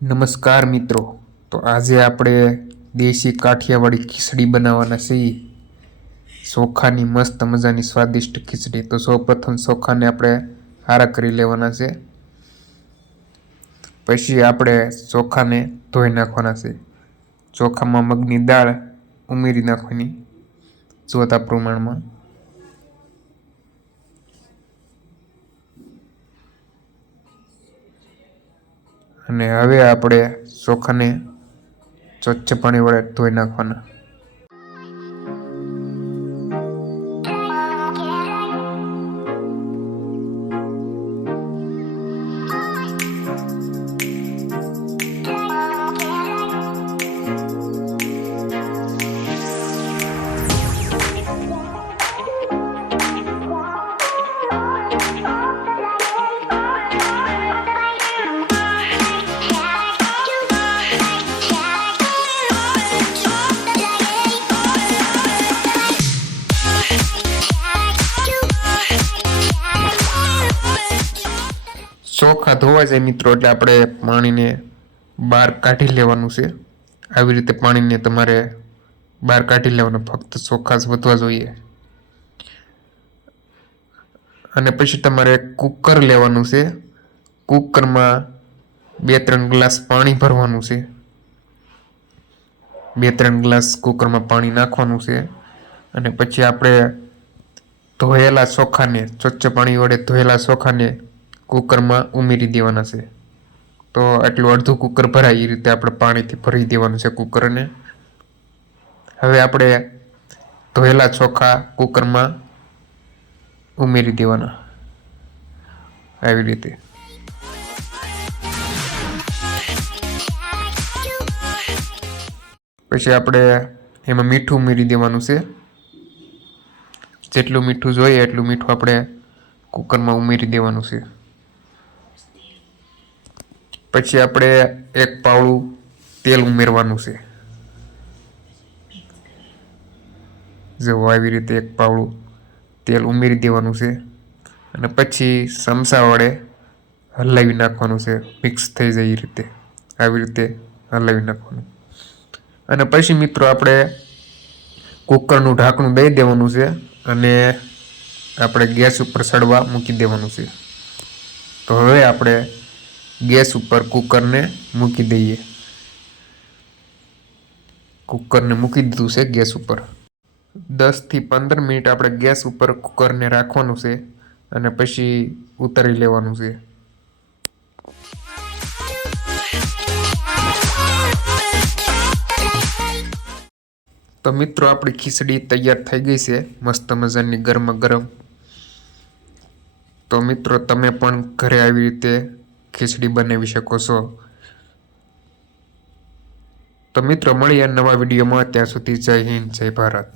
નમસ્કાર મિત્રો, તો આજે આપણે દેશી કાઠિયાવાડી ખીચડી બનાવવાના છીએ। ચોખાની મસ્ત મજાની સ્વાદિષ્ટ ખીચડી। તો સૌપ્રથમ ચોખાને આપણે હારા કરી લેવાના છે, પછી આપણે ચોખાને ધોઈ નાખવાના છે। ચોખામાં મગની દાળ ઉમેરી નાખવાની જોતા પ્રમાણમાં। અને હવે આપણે ચોખાને સ્વચ્છ પાણી વડે ધોઈ નાખવાના। ચોખા ધોવા જાય મિત્રો એટલે આપણે પાણીને બહાર કાઢી લેવાનું છે। આવી રીતે પાણીને તમારે બહાર કાઢી લેવાનું, ફક્ત ચોખા જ વધવા જોઈએ। અને પછી તમારે કુકર લેવાનું છે। કુકરમાં 2-3 ગ્લાસ પાણી ભરવાનું છે। 2-3 ગ્લાસ કુકરમાં પાણી નાખવાનું છે। અને પછી આપણે ધોયેલા ચોખાને, સ્વચ્છ પાણી વડે ધોયેલા ચોખાને કુકરમાં ઉમેરી દેવાના છે। તો આટલું અડધું કુકર ભરાય એ રીતે આપણે પાણીથી ભરી દેવાનું છે કુકરને। હવે આપણે ધોયેલા ચોખા કુકરમાં ઉમેરી દેવાના આવી રીતે। પછી આપણે એમાં મીઠું ઉમેરી દેવાનું છે। જેટલું મીઠું જોઈએ એટલું મીઠું આપણે કુકરમાં ઉમેરી દેવાનું છે। પછી આપણે 1 પાવડું તેલ ઉમેરવાનું છે। જો આવી રીતે 1 પાવડું તેલ ઉમેરી દેવાનું છે। અને પછી ચમચા વડે હલાવી નાખવાનું છે, મિક્સ થઈ જાય એ રીતે, આવી રીતે હલાવી નાખવાનું। અને પછી મિત્રો આપણે કુકરનું ઢાંકણું દઈ દેવાનું છે અને આપણે ગેસ ઉપર સળવા મૂકી દેવાનું છે। તો હવે આપણે ગેસ ઉપર કુકરને મૂકી દઈએ। કુકરને મૂકી દીધું છે ગેસ ઉપર। 10 થી 15 મિનિટ આપણે ગેસ ઉપર કુકરને રાખવાનું છે અને પછી ઉતારી લેવાનું છે। તો મિત્રો આપણી ખીચડી તૈયાર થઈ ગઈ છે, મસ્ત મજાની ગરમા ગરમ। તો મિત્રો તમે પણ ઘરે આવી રીતે ખીચડી બનાવી શકો છો। તો મિત્રો મળીએ નવા વિડીયોમાં, ત્યાં સુધી જય હિન્દ, જય ભારત।